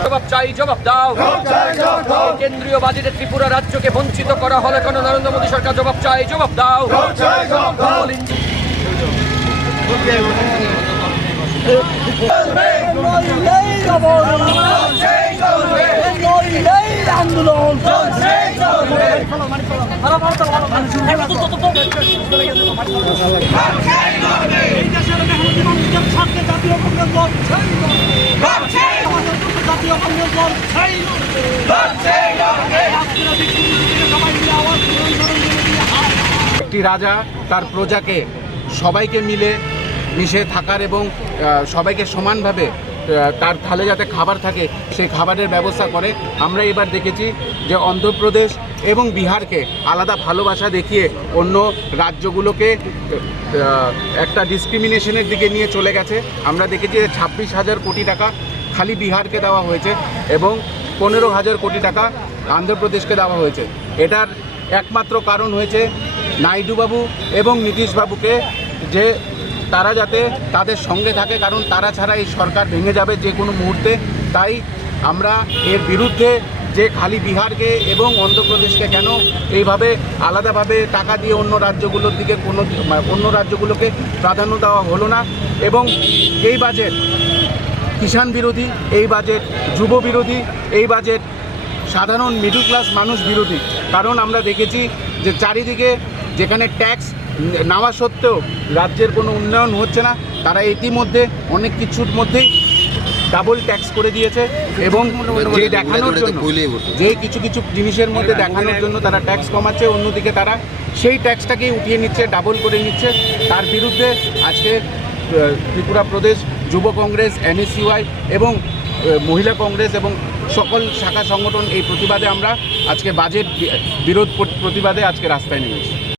জবাব চাই জবাব দাও কেন্দ্রীয় বাজেটে ত্রিপুরা রাজ্যকে বঞ্চিত করা হলে কেন নরেন্দ্র মোদী সরকার জবাব চাই জবাব দাও আন্দোলন একটি রাজা তার প্রজাকে সবাইকে মিলে মিশে থাকার এবং সবাইকে সমানভাবে তার থালে যাতে খাবার থাকে, সেই খাবারের ব্যবস্থা করে আমরা এবার দেখেছি যে অন্ধ্রপ্রদেশ এবং বিহারকে আলাদা ভালোবাসা দেখিয়ে অন্য রাজ্যগুলোকে একটা ডিসক্রিমিনেশনের দিকে নিয়ে চলে গেছে। আমরা দেখেছি যে ছাব্বিশ হাজার কোটি টাকা খালি বিহারকে দেওয়া হয়েছে এবং পনেরো হাজার কোটি টাকা আন্ধ্রপ্রদেশকে দেওয়া হয়েছে। এটার একমাত্র কারণ হয়েছে নাইডুবাবু এবং নীতিশবাবুকে যে তারা যাতে তাদের সঙ্গে থাকে, কারণ তারা ছাড়া এই সরকার ভেঙে যাবে যে কোনো মুহূর্তে। তাই আমরা এর বিরুদ্ধে যে খালি বিহারকে এবং অন্ধ্রপ্রদেশকে কেন এইভাবে আলাদাভাবে টাকা দিয়ে অন্য রাজ্যগুলোর দিকে কোনো, অন্য রাজ্যগুলোকে প্রাধান্য দেওয়া হলো না এবং এই বাজেট কিষাণ বিরোধী, এই বাজেট যুব বিরোধী, এই বাজেট সাধারণ মিডল ক্লাস মানুষ বিরোধী। কারণ আমরা দেখেছি যে চারিদিকে যেখানে ট্যাক্স নেওয়া সত্ত্বেও রাজ্যের কোনো উন্নয়ন হচ্ছে না। তারা ইতিমধ্যে অনেক কিছুর মধ্যেই ডাবল ট্যাক্স করে দিয়েছে এবং যে দেখানোর জন্য, যে কিছু কিছু জিনিসের মধ্যে দেখানোর জন্য তারা ট্যাক্স কমাচ্ছে, অন্যদিকে তারা সেই ট্যাক্সটাকেই উঠিয়ে নিচ্ছে ডাবল করে নিচ্ছে। তার বিরুদ্ধে আজকে ত্রিপুরা প্রদেশ যুব কংগ্রেস এনএসইউআই এবং মহিলা কংগ্রেস এবং সকল শাখা সংগঠন এই প্রতিবাদে আমরা আজকে বাজেট বিরোধ প্রতিবাদে আজকে রাস্তায় নেমেছি।